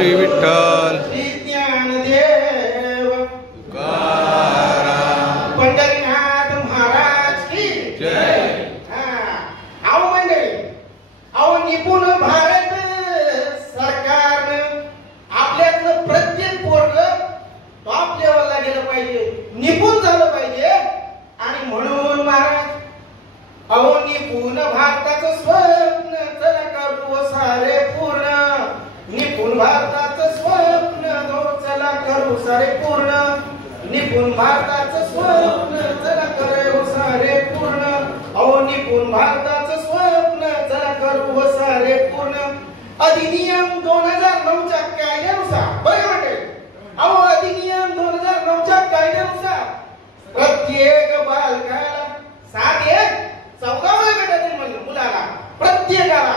हरी विठ्ठल श्री ज्ञानदेव तुकाराम पंढरीनाथ महाराज की जय. आओ मंडळी, आओ निपुण भारत सरकारनं आपल्यातलं प्रत्येक पोरग टॉप लेवलला गेलं पाहिजे, निपुण झालं पाहिजे. आणि म्हणून महाराज, अहो निपुण भारताचं स्वप्न चला करू सारे पूर्ण. निपुण भारताचं स्वप्न चला करू सारे पूर्ण. निपुण भारताचं स्वप्न चला करू सारे पूर्ण. अहो निपुण भारताचं स्वप्न चला करू सारे पूर्ण. अधिनियम 2009च्या कायद्यानुसार बघा वाटेल, अहो अधिनियम 2009च्या कायद्यानुसार प्रत्येक बालकाला 14व्या गटातील मुलाला प्रत्येकाला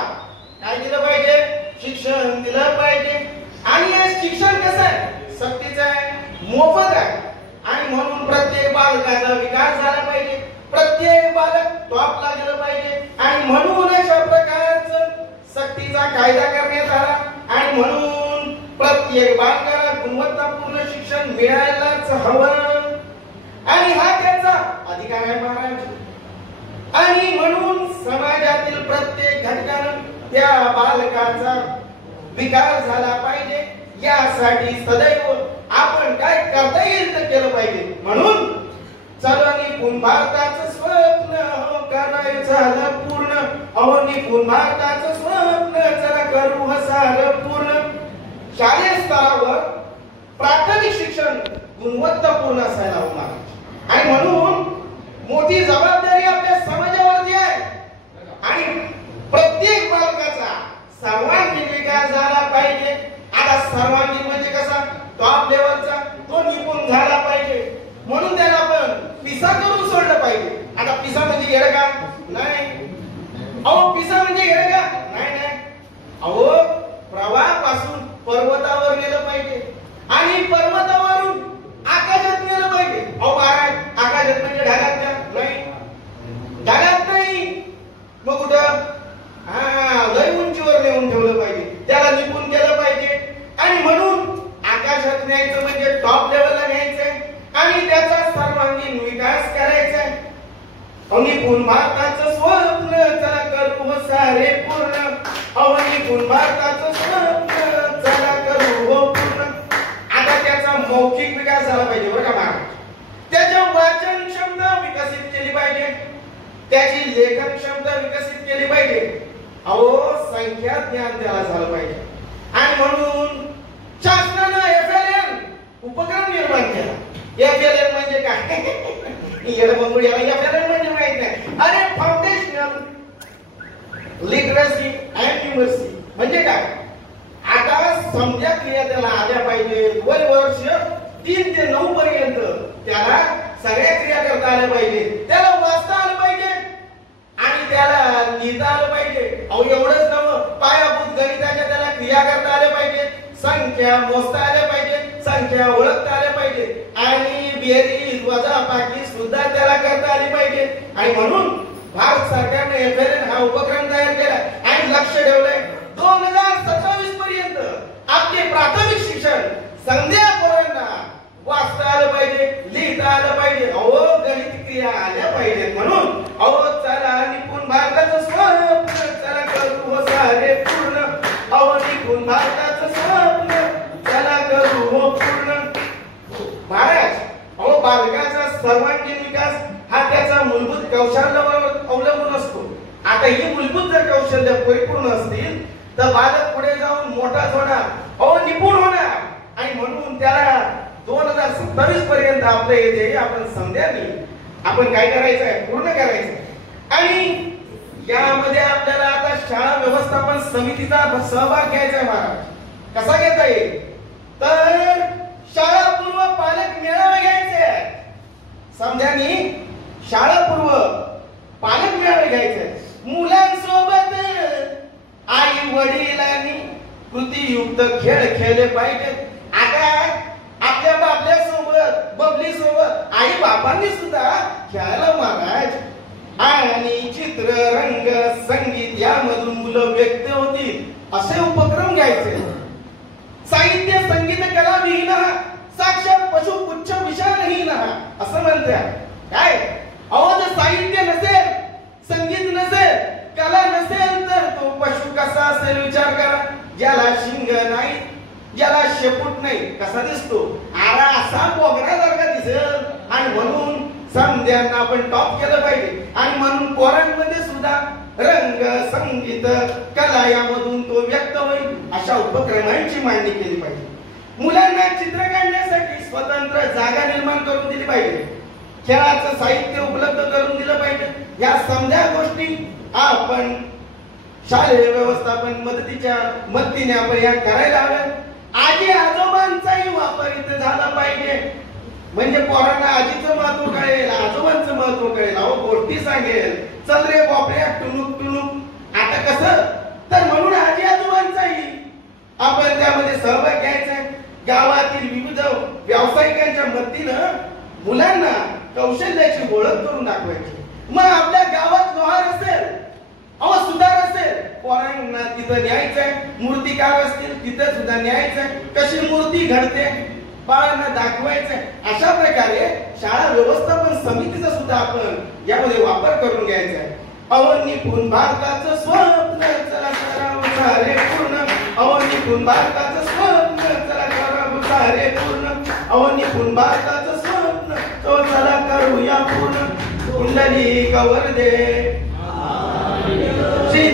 काय दिलं पाहिजे? शिक्षण दिलं पाहिजे. आणि हे शिक्षण कसं आहे? सक्तीचं आहे, मोफत आहे. आणि म्हणून प्रत्येक बालकाचा विकास झाला पाहिजे, प्रत्येक बालक टॉपला गेलं पाहिजे. आणि म्हणून अशा प्रकारचं सक्तीचा कायदा करण्यात आला. आणि म्हणून प्रत्येक बालकाला गुणवत्तापूर्ण शिक्षण मिळायलाच हवं. आणि हा त्यांचा अधिकार आहे महाराज. आणि म्हणून समाजातील प्रत्येक घटकानं त्या बालकाचा विकास झाला पाहिजे. यासाठी सदैव आपण काय करता येईल ते केलं पाहिजे. म्हणून चला निपुण भारताचं स्वप्न करायचं झालं पूर्ण. अहो निपुण भारताचं स्वप्न चला करू सारं पूर्ण. शालेय स्तरावर प्राथमिक शिक्षण गुणवत्तापूर्ण असायला हवं. आणि म्हणून मोठी जबाबदारी आपल्या समाजावरती आहे. आणि प्रत्येक बालकाचा सर्वांगीण विकास झाला पाहिजे. आता सर्वांगीण म्हणजे कसा? टॉप लेवलचा, तो निपुण झाला पाहिजे. म्हणून त्याला आपण पिसा करून सोडलं पाहिजे. आता पिसा म्हणजे घेड का? नाही. अहो पिसा म्हणजे घेड का? नाही. अहो प्रवाहापासून पर्वतावर गेलं पाहिजे आणि पर्वतावरून आकाशात गेलं पाहिजे. अहो महाराज, आकाशात म्हणजे ढगात नाही, ढगात नाही, मग कुठं? लय उंचीवर नेऊन ठेवलं पाहिजे. त्याला निपुण केलं पाहिजे. आणि म्हणून आकाशात न्यायचं म्हणजे टॉप लेवलला न्यायचंय आणि त्याचा सर्वांगीण विकास करायचा आहे. निपुण भारताचं स्वप्न चला करू सारे पूर्ण. निपुण भारताचं स्वप्न चला करू पूर्ण. आता त्याचा मौखिक विकास झाला पाहिजे बरं का महाराज. त्याच्या वाचन क्षमता विकसित केली पाहिजे, त्याची लेखन क्षमता विकसित केली पाहिजे. अहो संख्या ज्ञान त्याला झालं पाहिजे. आणि म्हणून शासनानं FLN उपक्रम निर्माण केला. FLN म्हणजे काय? FLN म्हणजे माहित नाही. अरे फाउंडेशनल लिटरसी अँड न्यूमरसी म्हणजे काय? आता समजा क्रिया त्याला आल्या पाहिजे. वर्ष 3 ते 9 पर्यंत त्याला सगळ्या क्रिया करता आल्या पाहिजे. त्याला वाचता आलं पाहिजे आणि त्याला लिहिता आलं पाहिजे. अहो एवढंच नव्हं, पायाभूत गणिताच्या त्याला क्रिया करता आल्या पाहिजे, संख्या मोजता आल्या पाहिजे, संख्या ओळखता आल्या पाहिजे आणि बेरीज वजाबाकी सुद्धा त्याला करता आली पाहिजे. आणि म्हणून भारत सरकारने FLN हा उपक्रम तयार केला आणि लक्ष ठेवलंय 2027 पर्यंत आपले प्राथमिक शिक्षण संध्या पोरांना वाचता आलं पाहिजे, लिहिता आलं पाहिजे, अहो गणित क्रिया आल्या पाहिजेत. म्हणून अहो चला निपुण भारताचं स्वप्न चला करू सारे पूर्ण. अहो निपुण भारताचं स्वप्न चला करू पूर्ण. महाराज, अहो बालकाचा सर्वांगीण विकास हा त्याचा मूलभूत कौशल्यावर अवलंबून असतो. आता ही मूलभूत जर कौशल्य परिपूर्ण असतील तर बालक पुढे जाऊन मोठा होणार, अहो निपुण होणार. आणि म्हणून त्याला 2027 पर्यंत आपल्या येथे आपण समजानी आपण काय करायचं आहे? पूर्ण करायचं आहे. आणि यामध्ये आपल्याला आता शाळा व्यवस्थापन समितीचा सहभाग घ्यायचा आहे महाराज. कसा घेता येईल? तर शाळापूर्व पालक मेळावे घ्यायचे आहेत. समजानी शाळापूर्व पालक मेळावे घ्यायचे. मुलांसोबत आई वडिलांनी कृतीयुक्त खेळ खेळले पाहिजेत. आता आपल्या बाबल्यासोबत बबलीसोबत आई बाबांनी सुद्धा खेळायला महाराज. आणि चित्र, रंग, संगीत यामधून मुलं व्यक्त होतील असे उपक्रम घ्यायचे. साहित्य संगीत कला विहीन साक्षात पशु पुच्छ विशालहीन असं म्हणतात. काय अहो जर साहित्य नसेल, संगीत नसेल, कला नसेल तर तो पशु कसा असेल विचार करा. ज्याला शिंग नाही, ज्याला शेपूट नाही, कसा दिसतो? आरा असा बोगरासारखा दिसेल. आणि म्हणून समध्यांना आपण टॉप केलं पाहिजे. आणि म्हणून पोरांमध्ये सुद्धा रंग संगीत कला यामधून तो व्यक्त होईल अशा उपक्रमांची मांडणी केली पाहिजे. मुलांना चित्र काढण्यासाठी स्वतंत्र जागा निर्माण करून दिली पाहिजे. खेळाचं साहित्य उपलब्ध करून दिलं पाहिजे. या समध्या गोष्टी आपण शालेय व्यवस्थापन मदतीच्या मदतीने आपण या करायला हव्या. आजी आजोबांचाही वापर इथे झाला पाहिजे. म्हणजे पोरांना आजीचं महत्व कळेल, आजोबांचं महत्व कळेल. अहो गोष्टी सांगेल, चल रे बापऱ्या टुनुक टुनुक. आता कसं तर म्हणून आजी आजोबांचाही आपण त्यामध्ये सहभाग घ्यायचा. गावातील विविध व्यावसायिकांच्या मदतीनं मुलांना कौशल्याची ओळख करून दाखवायची. मग आपल्या गावात लोहार असेल, अहो सुधार असेल, पोरांना तिथं न्यायचंय. मूर्तिकार असतील तिथे सुद्धा न्यायचंय. कशी मूर्ती घडते बाळांना दाखवायचंय. अशा प्रकारे शाळा व्यवस्थापन समितीचा सुद्धा आपण यामध्ये वापर करून घ्यायचा आहे. अवनिपून भारताचं स्वप्न चला करावं सारे पूर्ण. अवनिपून भारताचं स्वप्न चला करावं सारे पूर्ण. अवनिपून भारताचं स्वप्न तो चला करूया पूर्ण. कुंडली कवरदे श्री